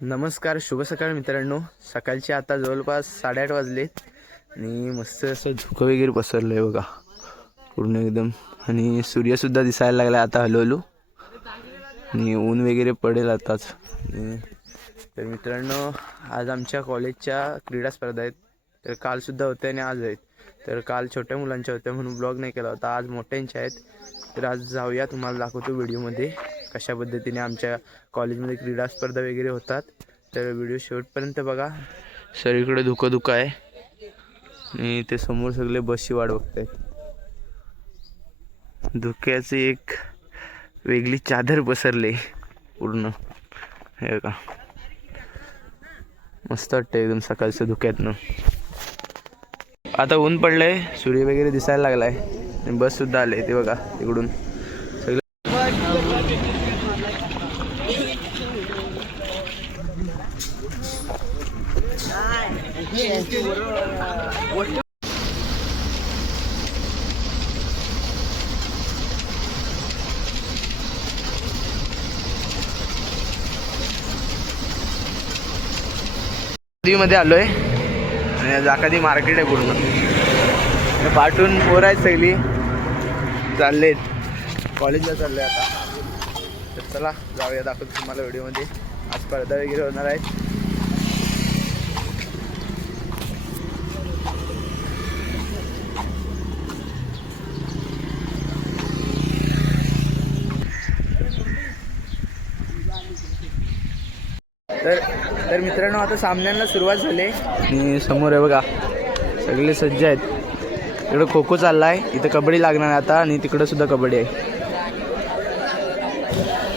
नमस्कार, शुभ सकाळ मित्रांनो. सकाळचे आता जवळपास 8:30 वाजलेत आणि मस्त असं धुकं वगैरे पसरलं आहे बघा पूर्ण एकदम. आणि सूर्यसुद्धा दिसायला लागला आता हळूहळू आणि ऊन वगैरे पडेल आताच. तर मित्रांनो, आज आमच्या कॉलेजच्या क्रीडा स्पर्धा आहेत. तर कालसुद्धा होत्या आणि आज आहेत. तर काल छोट्या मुलांच्या होत्या म्हणून ब्लॉग नाही केला होता, आज मोठ्यांच्या आहेत. तर आज जाऊया, तुम्हाला दाखवतो व्हिडिओमध्ये कशा पद्धतीने आमच्या कॉलेजमध्ये क्रीडा स्पर्धा वगैरे होतात. तर व्हिडिओ शेवटपर्यंत बघा. सगळीकडे धुकं आहे आणि ते समोर सगळे बसची वाट बघतायत. धुक्याची एक वेगळी चादर पसरले पूर्ण, हे का मस्त वाटतं एकदम सकाळचं धुक्यातनं. आता ऊन पडलंय, सूर्य वगैरे दिसायला लागलाय आणि बस सुद्धा आले ते बघा तिकडून सगळं. मध्ये आलोय आणि जाकादी मार्केट आहे पूर्ण. पाठून पोर आहेत सगळी, चाललेत कॉलेजला चालले आता. तर चला जाऊया, दाखवतो तुम्हाला व्हिडिओमध्ये. आज स्पर्धा वगैरे होणार आहेत. तर मित्रांनो, आता सामन्यांना सुरुवात झाली आणि समोर आहे बघा सगळे सज्ज आहेत. इकडं खो खो चालला आहे, इथं कबड्डी लागणार आहे आता आणि तिकडं सुद्धा कबड्डी आहे.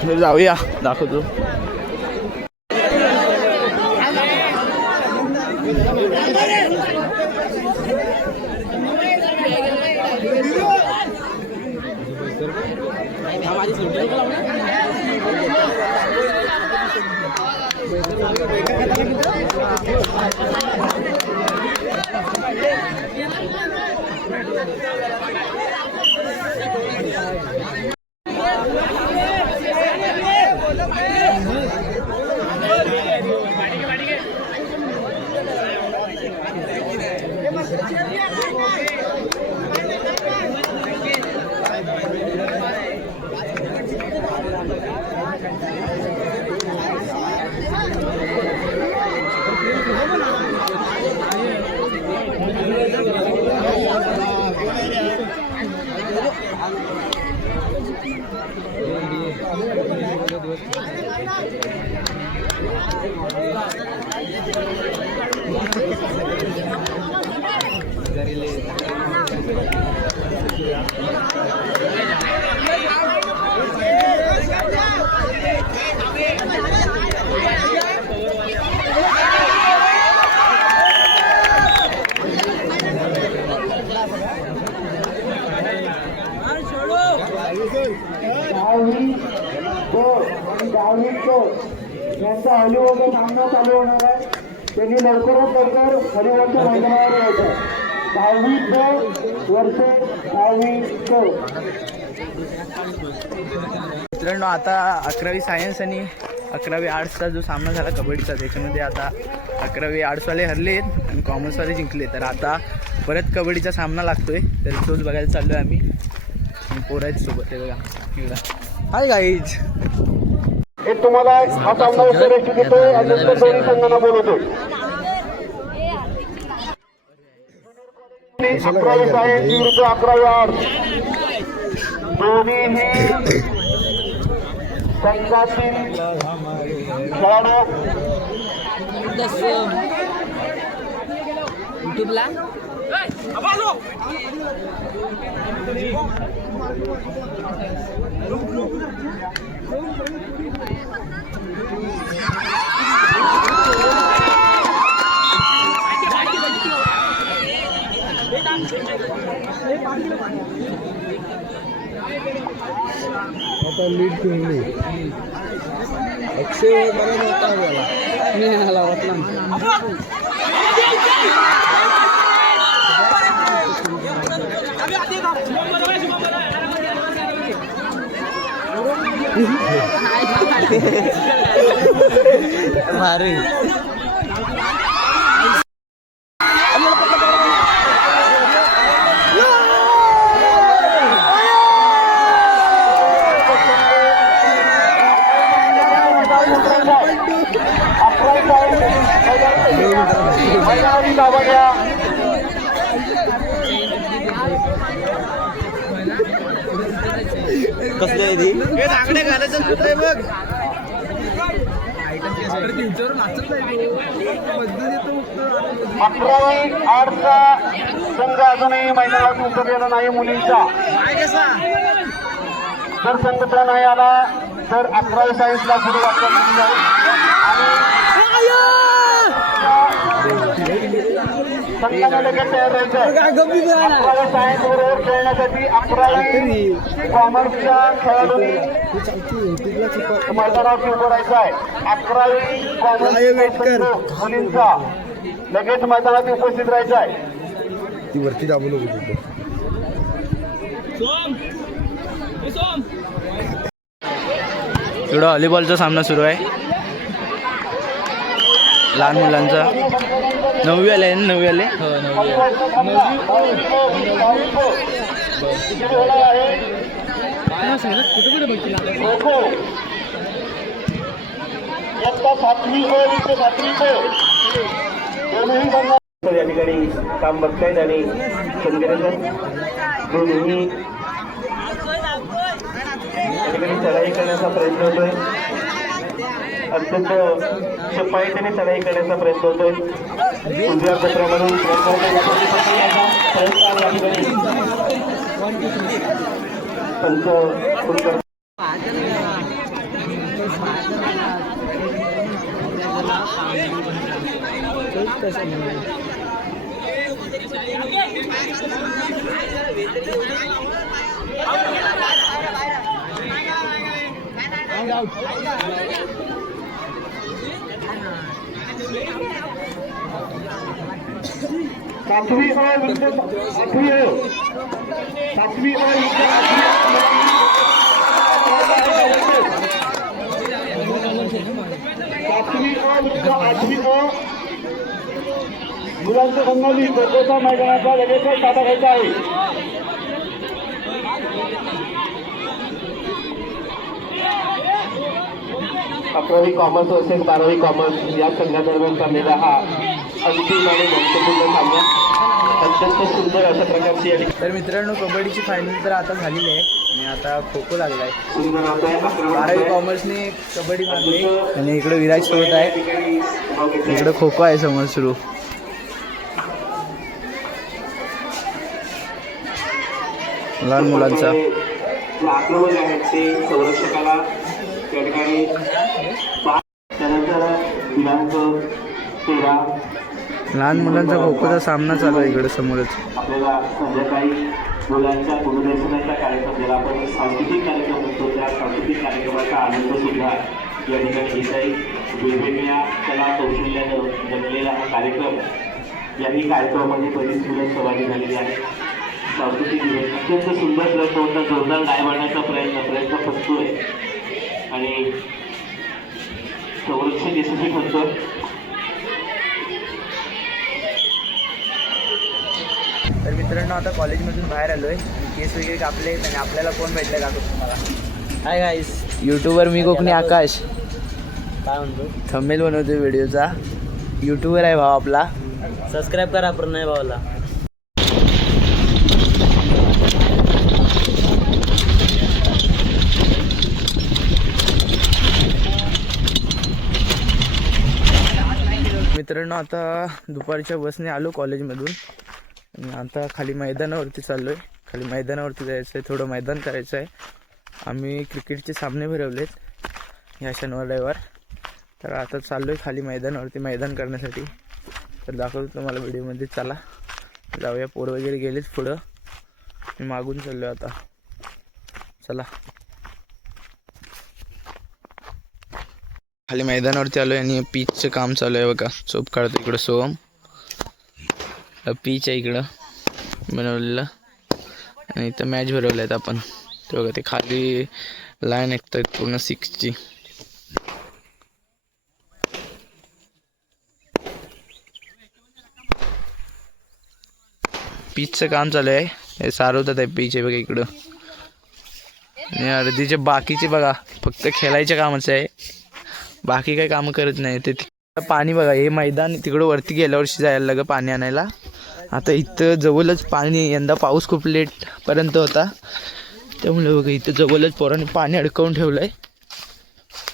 तर जाऊया, दाखवतो. यांचा हॉलीबॉलचा सामना चालू होणार आहे. त्यांनी लवकरात लवकर हॉलीबॉलच्या मैदानावर यायचं. 10वी वर्ष 10वी. मित्रांनो, आता 11वी सायन्स आणि 11वी आर्ट्सचा जो सामना झाला कबड्डीचा, त्याच्यामध्ये आता 11वी आर्ट्सवाले हरलेत आणि कॉमर्सवाले जिंकले. तर आता परत कबड्डीचा सामना लागतोय, तर तोच बघायला चाललो आहे आम्ही. पोरं आहेत सोबत, आहे बघा. हाय गाईज, हे तुम्हाला हा सामना उत्तरेची देतोय आणि नंतर दोन्ही संघांना बोलवतो. 11वी सायन्स विरुद्ध 11वी आर्ट्स, दोन्हीही संघातील खेळाडू युट्यूबला आता लीड खेळली. अक्षय मला नव्हता मी आला वाटला. भारी कसले आहे ती धाकडे घालायचं कुठे बघ अकरावी आर्टचा संघ अजूनही मैदानात उतरलेला नाही मुलींचा. जर संघ तो नाही आला तर 11वी सायन्सला पुढे संघाला लगेच तयार राहायचं. 11वी सायन्स बरोबर खेळण्यासाठी 11वी कॉमर्सच्या खेळाडूंनी मैदानावरती उभं राहायचं आहे. 11वी कॉमर्स मुलींचा लगेच मैदानात उपस्थित राहायचं आहे. ती वरती दाबू नको. इकडं व्हॉलीबॉलचा सामना सुरू आहे लहान मुलांचा. 9वी आले ना 9वी आले या ठिकाणी काम बघतायत आणि दोन्ही या ठिकाणी चढाई करण्याचा प्रयत्न होतोय. अत्यंत चपाईतेने चढाई करण्याचा प्रयत्न होतोय. उजव्या पत्रामधून पंच सातवी मुलांच्या संघाने कोकोचा मैदानाचा लगेच ताबा घ्यायचा आहे. अकरावी कॉमर्स वर्सेस 12वी कॉमर्स या संघादरम्यान चाललेला हा अंतिम आणि महत्वपूर्ण सामना अत्यंत सुंदर अशा प्रकारची. तर मित्रांनो कबड्डीची फायनल तर आता झालेली आहे आणि आता खो खो लागला आहे. सुंदर 12वी कॉमर्सने कबड्डी मारली आणि इकडे विराज सोबत आहे. इकडे खो खो आहे समोर सुरू. लहान मुलांचा आक्रमक आहेत ते संरक्षकाला त्या ठिकाणी. त्यानंतर दिनांक 13 लहान मुलांचा खो खोचा सामना चालू आहे इकडे समोरच. आपल्याला संध्याकाळी मुलांच्या गुणदर्शनाचा कार्यक्रम ज्याला आपण सांस्कृतिक कार्यक्रम म्हणतो त्या सांस्कृतिक कार्यक्रमाचा आनंद सुद्धा या ठिकाणी घेता येईल. वेगवेगळ्या कला कौशल्यानं जमलेला हा कार्यक्रम. याही कार्यक्रमामध्ये बरीच मुलं सहभागी झालेली आहेत. सांस्कृतिक दिवस अत्यंत सुंदर प्रयत्न होता. जोरदार गाय वाढण्याचा प्रयत्न फसतोय आणि संरक्षण यशस्वी ठरतोय. तर मित्रांनो आता कॉलेजमधून बाहेर आलो आहे आणि केस वगैरे कापले आणि आपल्याला कोण भेटलं का तुम्हाला. हाय गाईस यूट्यूबर मी कोकणी आकाश. काय म्हणतो थंबनेल बनवतो व्हिडिओचा. यूट्यूबर आहे भाव आपला. सबस्क्राईब करा प्रणय भावाला. मित्रांनो आता दुपारच्या बसने आलो कॉलेजमधून आणि आता खाली मैदानावरती चाललो आहे. खाली मैदानावरती जायचं आहे. थोडं मैदान करायचं आहे. आम्ही क्रिकेटचे सामने भरवलेत ह्या शनिवार रविवार. तर आता चाललो आहे खाली मैदानावरती मैदान करण्यासाठी. तर दाखवतो तुम्हाला व्हिडिओमध्ये. चला जाऊया. पोरं वगैरे गेलेच पुढं. मी मागून चाललो आहे आता. चला खाली मैदानावरती आलो आहे आणि पीचचं काम चालू आहे बघा. चोप काढतो इकडं सोहम. पीच आहे इकडं बनवलेलं आणि इथं मॅच भरवल्या आहेत आपण. ते बघा ते खाली लाईन ऐकत आहेत पूर्ण 6ची. पीचचं काम चालू आहे. हे सारवतात आहे पीच आहे बघा इकडं. आणि अर्धीचे बाकीचे बघा फक्त खेळायच्या कामाचं आहे, बाकी काही कामं करत नाही. ते पाणी बघा, हे मैदान तिकडं वरती गेल्या वर्षी जायला लागलं पाणी आणायला. आता इथं जवळच पाणी, यंदा पाऊस खूप लेटपर्यंत होता त्यामुळे बघा इथं जवळच पोरांनी पाणी अडकवून ठेवलं आहे.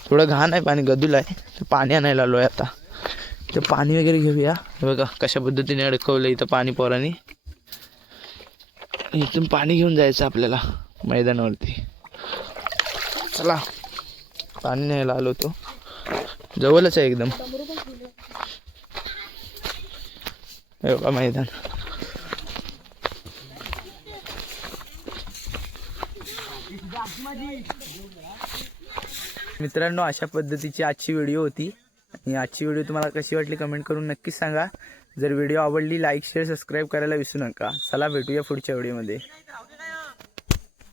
थोडं घाण आहे पाणी, गदूल आहे. तर पाणी आणायला आलो आहे आता. तर पाणी वगैरे घेऊया. हे बघा कशा पद्धतीने अडकवलं इथं पाणी पोरांनी. इथून पाणी घेऊन जायचं आपल्याला मैदानावरती. चला पाणी न्यायला आलो होतो, जवळच आहे एकदम. हे बघा मैदान. मित्रांनो अशा पद्धतीची आजची व्हिडिओ होती. आणि आजची व्हिडिओ तुम्हाला कशी वाटली कमेंट करून नक्कीच सांगा. जर व्हिडिओ आवडली लाईक शेअर सबस्क्राईब करायला विसरू नका. चला भेटूया पुढच्या व्हिडिओमध्ये.